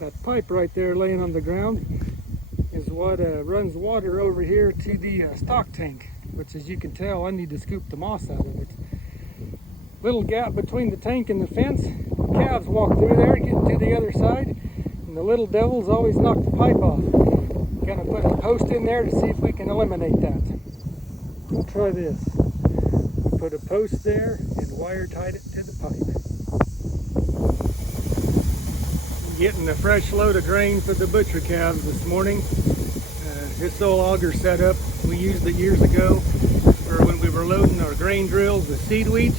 That pipe right there laying on the ground is what runs water over here to the stock tank, which, as you can tell, I need to scoop the moss out of it. Little gap between the tank and the fence. Calves walk through there, get to the other side, and the little devils always knock the pipe off. Gonna put a post in there to see if we can eliminate that. We'll try this. We put a post there and wire tied it to the pipe. Getting a fresh load of grain for the butcher calves this morning. This old auger setup, we used it years ago for when we were loading our grain drills with seed wheat.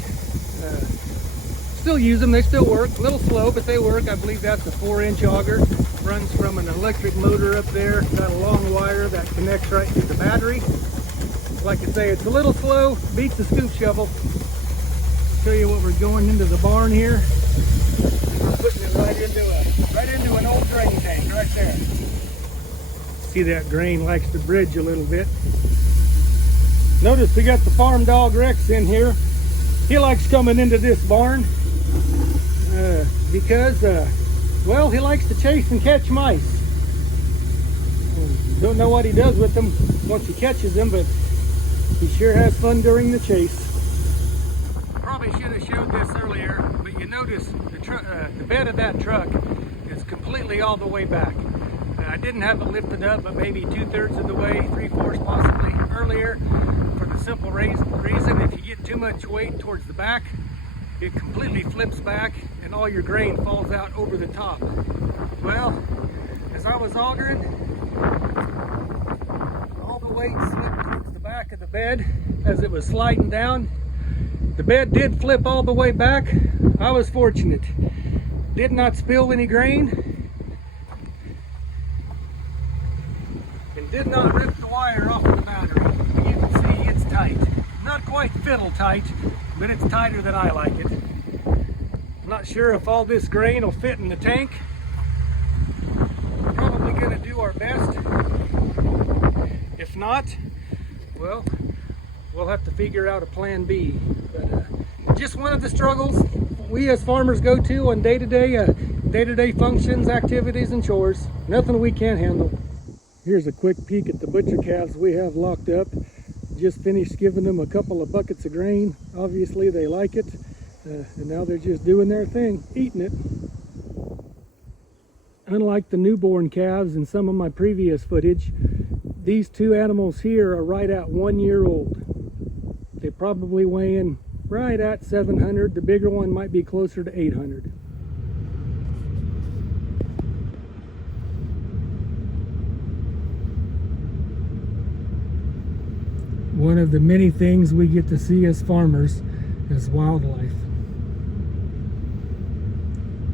Still use them, they still work. A little slow, but they work. I believe that's a 4-inch auger. Runs from an electric motor up there. Got a long wire that connects right to the battery. Like I say, it's a little slow, beats the scoop shovel. Show you what we're going into the barn here. We're putting it right into an old drain tank right there. See, that grain likes to bridge a little bit. Notice we got the farm dog Rex in here. He likes coming into this barn because, well, he likes to chase and catch mice. Don't know what he does with them once he catches them, but he sure has fun during the chase. Probably should have showed this earlier, but you notice the bed of that truck is completely all the way back. I didn't have it lifted up, but maybe 2/3 of the way, 3/4 possibly earlier, for the simple reason if you get too much weight towards the back, it completely flips back and all your grain falls out over the top. Well, as I was augering, all the weight slipped towards the back of the bed as it was sliding down. The bed did flip all the way back. I was fortunate. Did not spill any grain. And did not rip the wire off of the battery. You can see it's tight. Not quite fiddle tight, but it's tighter than I like it. I'm not sure if all this grain will fit in the tank. Probably gonna do our best. If not, well, we'll have to figure out a plan B. But just one of the struggles we as farmers go to on day-to-day functions, activities, and chores. Nothing we can't handle. Here's a quick peek at the butcher calves we have locked up. Just finished giving them a couple of buckets of grain. Obviously they like it, and now they're just doing their thing, eating it. Unlike the newborn calves in some of my previous footage, these two animals here are right at 1 year old. They probably weigh in right at 700. The bigger one might be closer to 800. One of the many things we get to see as farmers is wildlife.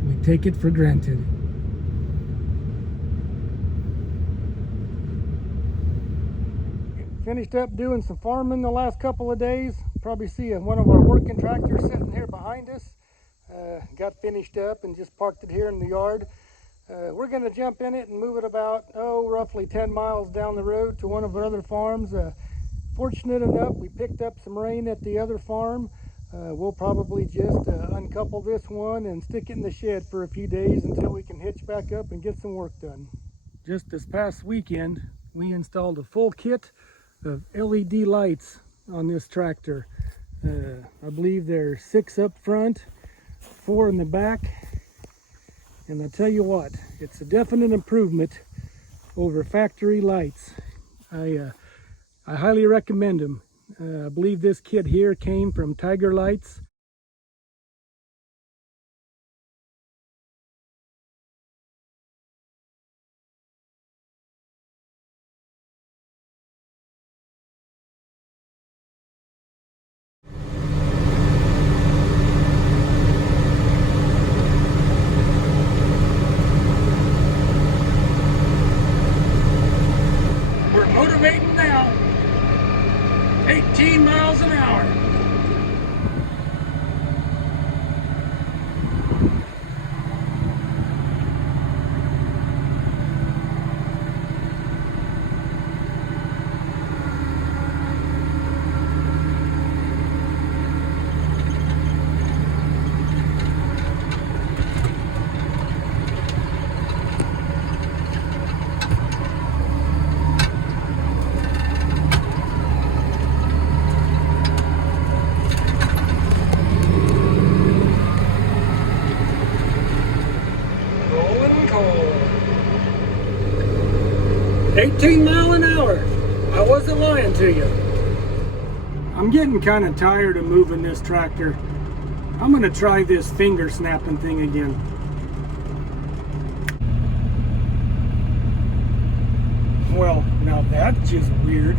We take it for granted. Finished up doing some farming the last couple of days. Probably see one of our working tractors sitting here behind us. Got finished up and just parked it here in the yard. We're going to jump in it and move it about, roughly 10 miles down the road to one of our other farms. Fortunate enough, we picked up some rain at the other farm. We'll probably just uncouple this one and stick it in the shed for a few days until we can hitch back up and get some work done. Just this past weekend, we installed a full kit of LED lights on this tractor. I believe there's 6 up front, 4 in the back. And I tell you what, it's a definite improvement over factory lights. I highly recommend them. I believe this kit here came from Tiger Lights. We're motivating now. 18 miles an hour. 14 mile an hour. I wasn't lying to you. I'm getting kind of tired of moving this tractor. I'm gonna try this finger snapping thing again. Well, now that's just weird.